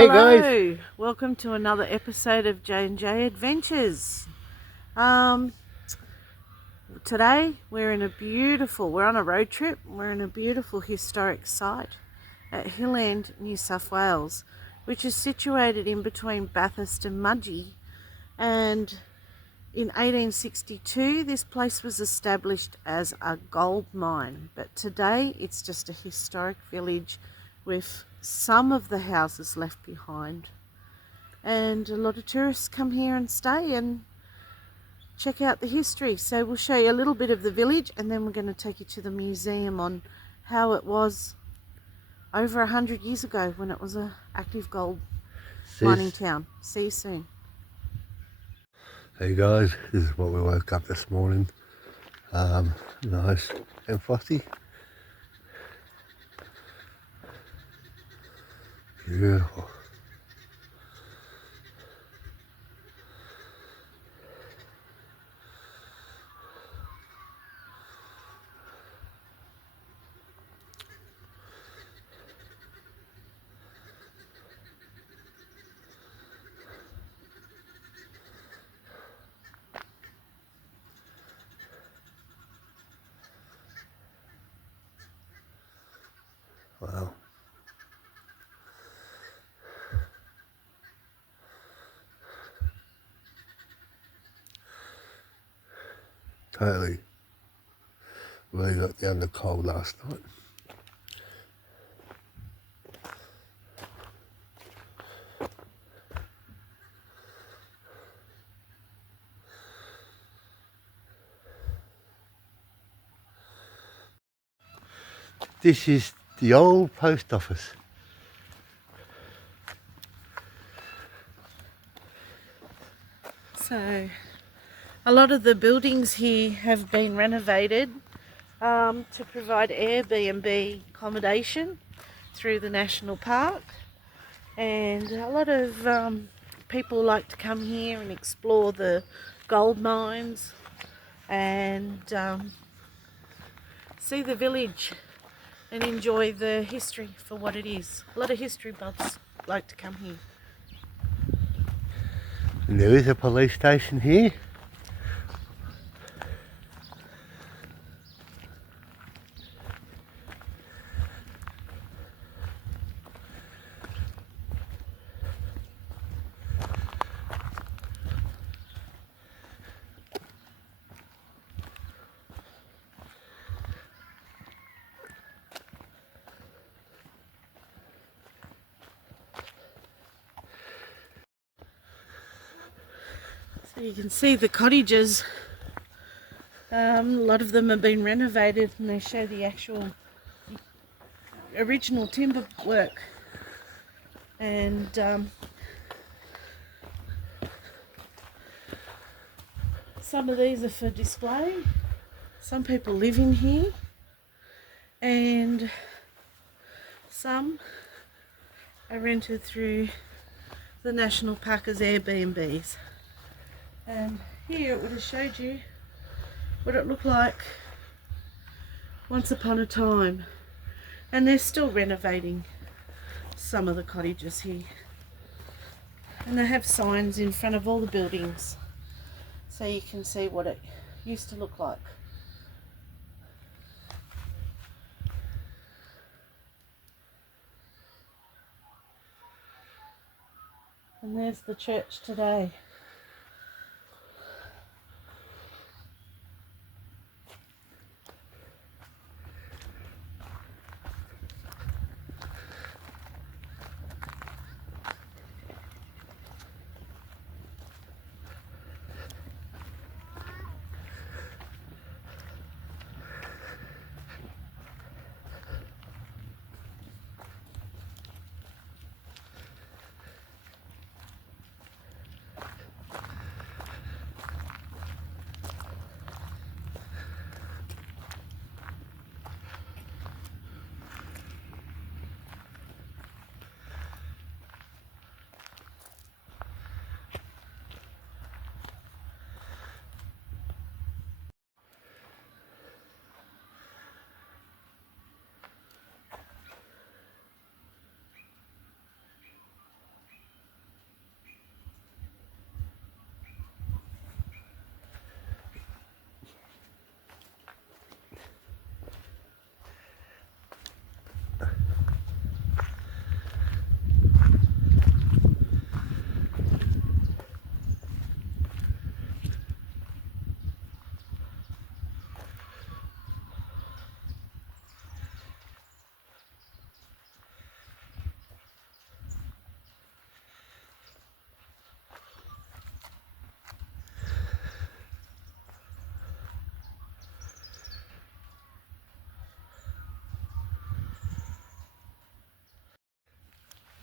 Hey guys. Hello, welcome to another episode of J&J Adventures. Today we're on a road trip. We're in a beautiful historic site at Hill End, New South Wales, which is situated in between Bathurst and Mudgee. And in 1862, this place was established as a gold mine, but today it's just a historic village with some of the houses left behind. And a lot of tourists come here and stay and check out the history. So we'll show you a little bit of the village, and then we're going to take you to the museum on how it was over 100 years ago when it was an active gold mining town. See you soon. Hey guys, this is what we woke up this morning. Nice and frosty. Beautiful. Wow. Totally really got down the cold last night. This is the old post office. So a lot of the buildings here have been renovated to provide Airbnb accommodation through the national park, and a lot of people like to come here and explore the gold mines and see the village and enjoy the history for what it is. A lot of history buffs like to come here. And there is a police station here. So you can see the cottages. A lot of them have been renovated, and they show the actual original timber work. And some of these are for display. Some people live in here, and some are rented through the national park as Airbnbs. And here it would have showed you what it looked like once upon a time. And they're still renovating some of the cottages here. And they have signs in front of all the buildings so you can see what it used to look like. And there's the church today.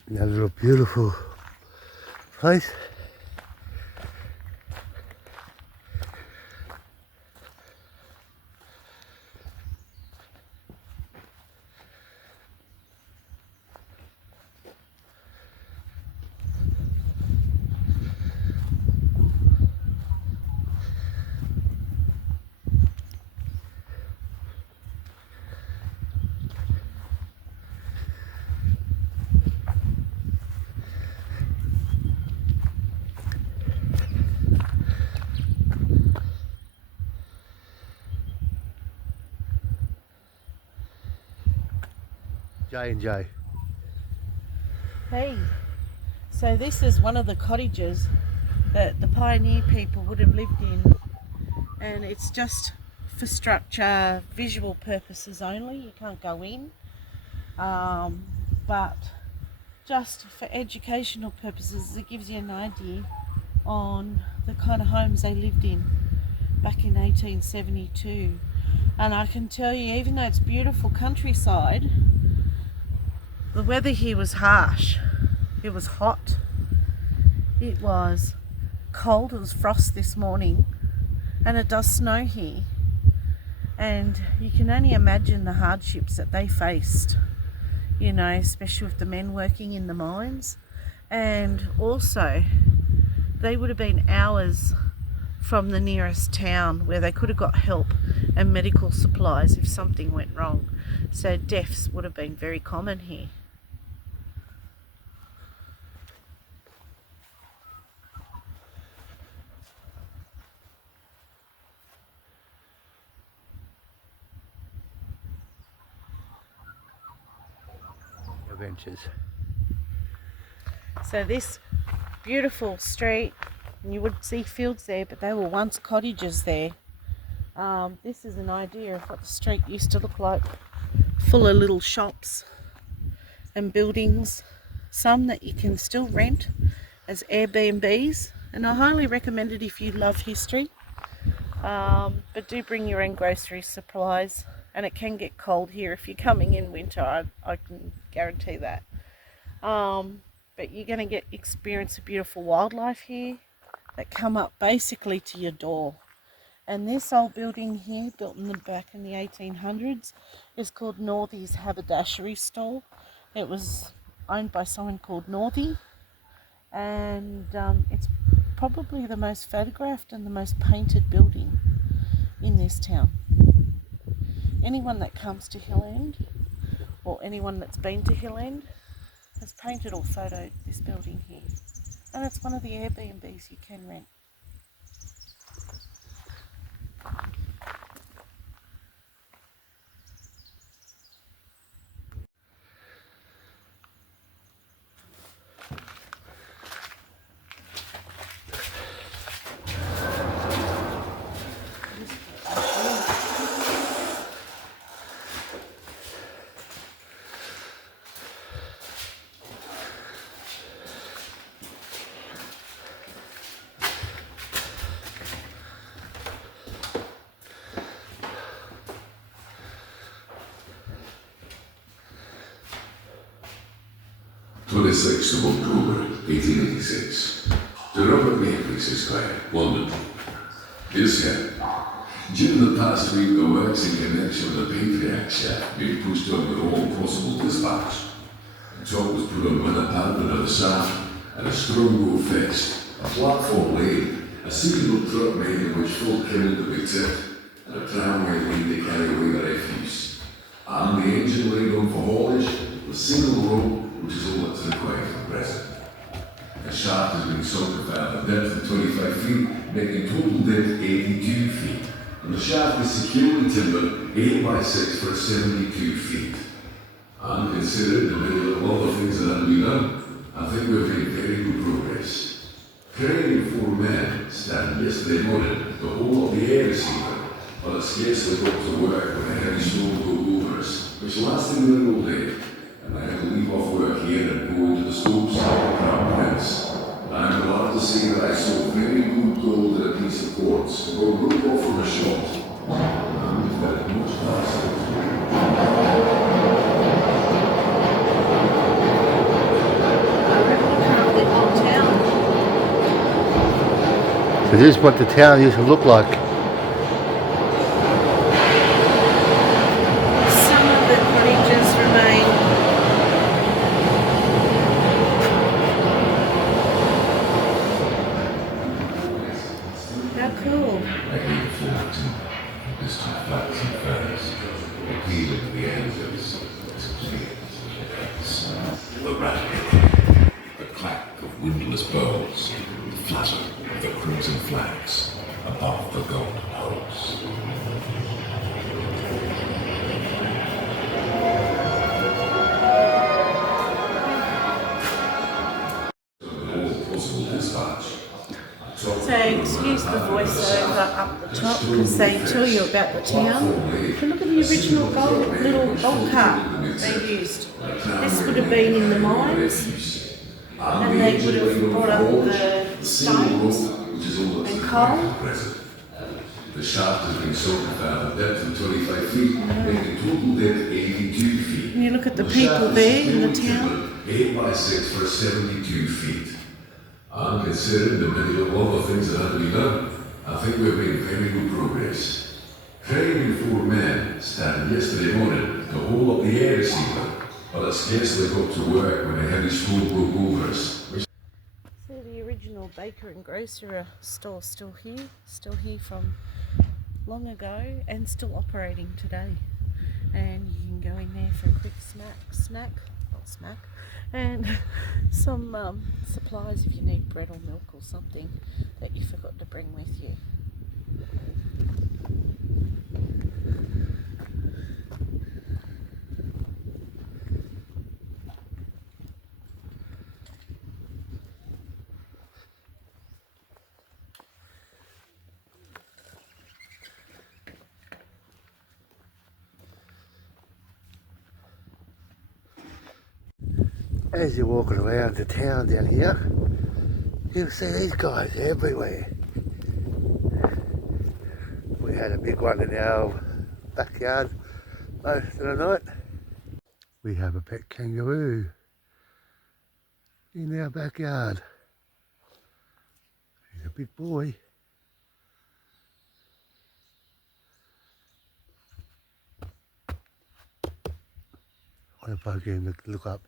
Another beautiful place. J&J. Hey, so this is one of the cottages that the pioneer people would have lived in, and it's just for structure, visual purposes only. You can't go in, but just for educational purposes, it gives you an idea on the kind of homes they lived in back in 1872. And I can tell you, even though it's beautiful countryside, the weather here was harsh. It was hot. It was cold. It was frost this morning, and it does snow here. And you can only imagine the hardships that they faced, you know, especially with the men working in the mines. And also, they would have been hours from the nearest town where they could have got help and medical supplies if something went wrong. So deaths would have been very common here. Adventures. So this beautiful street, and you would see fields there, but they were once cottages there. This is an idea of what the street used to look like, full of little shops and buildings, some that you can still rent as Airbnbs, and I highly recommend it if you love history. But do bring your own grocery supplies, and it can get cold here if you're coming in winter, I can guarantee that. But you're going to experience a beautiful wildlife here that come up basically to your door. And this old building here, built back in the 1800s, is called Northeys Haberdashery Store. It was owned by someone called Northey, and it's probably the most photographed and the most painted building in this town. Anyone that comes to Hill End, or anyone that's been to Hill End, has painted or photoed this building here. And it's one of the Airbnbs you can rent. Twenty-sixth of October, 1886. To Robert Matrix Esquire, London. Dear Sir, during the past week, the works in connection with the Patriarch shaft being pushed on with all possible dispatch. The top was put on with a pattern of the shaft and a strong rope fixed, a platform laid, a single truck made in which folk came to be tipped, and a tramway laid to carry away the refuse. And the engine laid on for haulage with a single rope, which is all that's required for the present. The shaft has been sunk to a depth of 25 feet, making total depth 82 feet. And the shaft is securely timbered 8 by 6 for 72 feet. And considering the middle of all the things that have to be done, I think we've made very good progress. Crane and 4 men stand yesterday morning to hold up the air receiver, but it scarcely got to work when a heavy storm blew over us, which lasted nearly all day. And I had to leave off work here and go into the slopes of the Crown Prince. And I'm glad to say that I saw very good gold in a piece of quartz, and got broke off from a shot. And we've got much faster. So this is what the town used to look like. Some of the cottages remain. How cool. Distant flats and feathers, appealing to the angels, the rattle, the clack of windless bows, the flutter of the crimson flags above the golden hulls. All possible dispatch. So excuse the voiceover up the top because they tell you about the town. But look at the original little gold cart they used. This would have been in the mines, and they would have brought up the stones and coal. The shaft has been sorted out at a depth of 25 feet, making total depth 82 feet. And you look at the people there in the town. 8 by 6 for 72 feet. And considering the many of all the things that had to be done, I think we've made very good progress. 4 men started yesterday morning to hold up the air receiver, but it scarcely got to work when a heavy storm broke over us. So the original baker and grocer store still here from long ago and still operating today. And you can go in there for a quick snack, and some supplies if you need bread or milk or something that you forgot to bring with you. As you're walking around the town down here, you'll see these guys everywhere. We had a big one in our backyard most of the night. We have a pet kangaroo in our backyard. He's a big boy. I want to poke him to look up.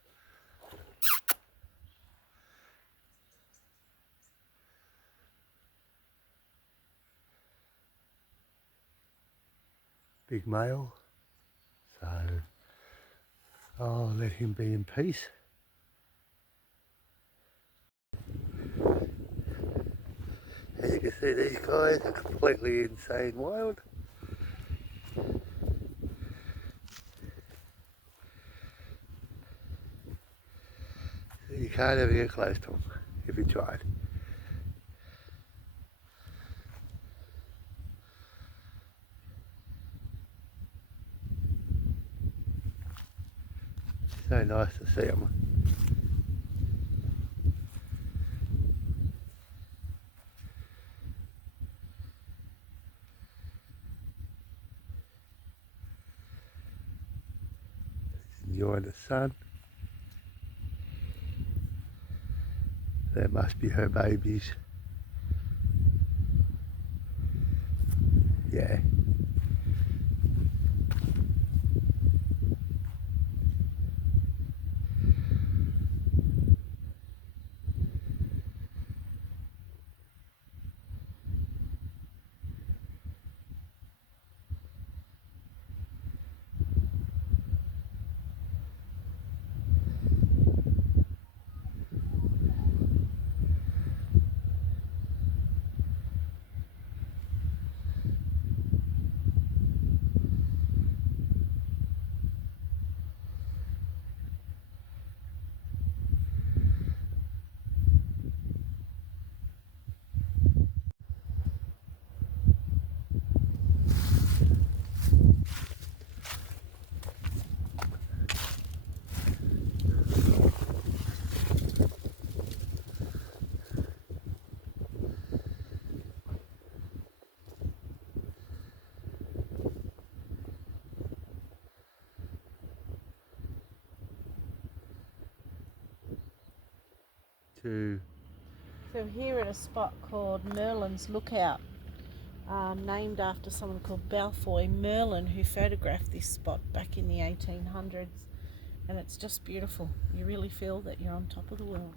Big male, so I'll let him be in peace. As you can see, these guys are completely insane wild. You can't ever get close to them if you tried. So nice to see them. Enjoying the sun. That must be her babies. Yeah. To So here at a spot called Merlin's Lookout, named after someone called Balfoy Merlin, who photographed this spot back in the 1800s, and it's just beautiful. You really feel that you're on top of the world.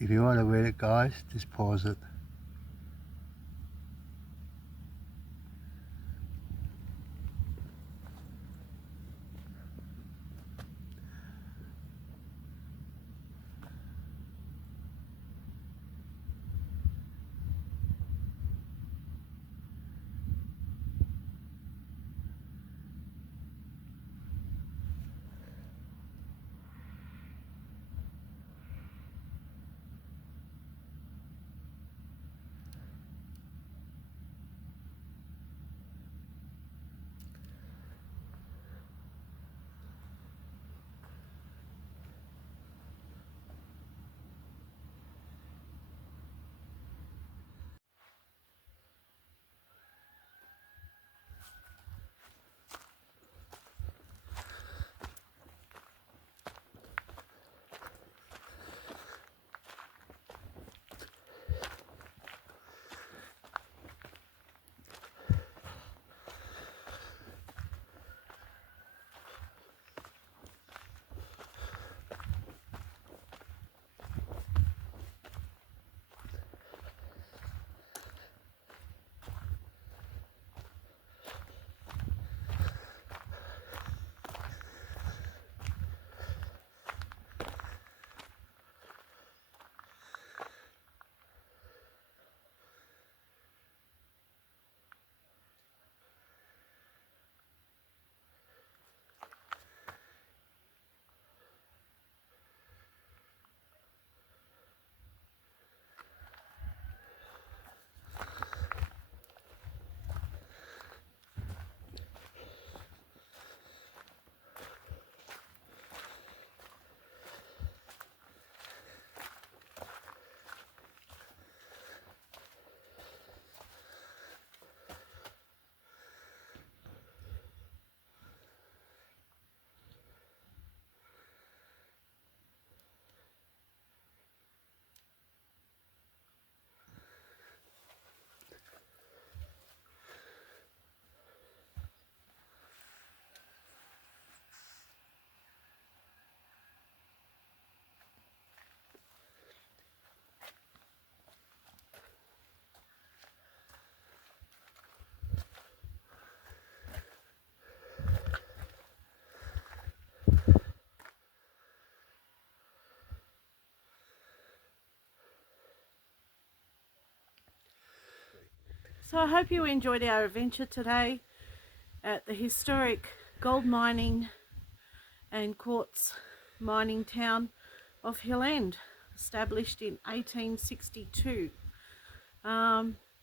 If you want to read it, guys, just pause it. So I hope you enjoyed our adventure today at the historic gold mining and quartz mining town of Hill End, established in 1862.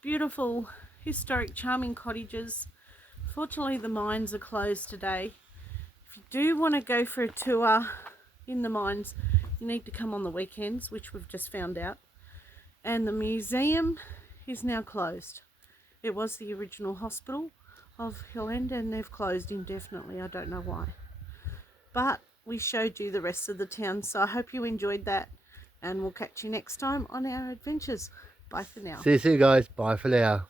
Beautiful, historic, charming cottages. Fortunately, the mines are closed today. If you do want to go for a tour in the mines, you need to come on the weekends, which we've just found out. And the museum is now closed. It was the original hospital of Hill End, and they've closed indefinitely. I don't know why. But we showed you the rest of the town, so I hope you enjoyed that, and we'll catch you next time on our adventures. Bye for now. See you soon, guys. Bye for now.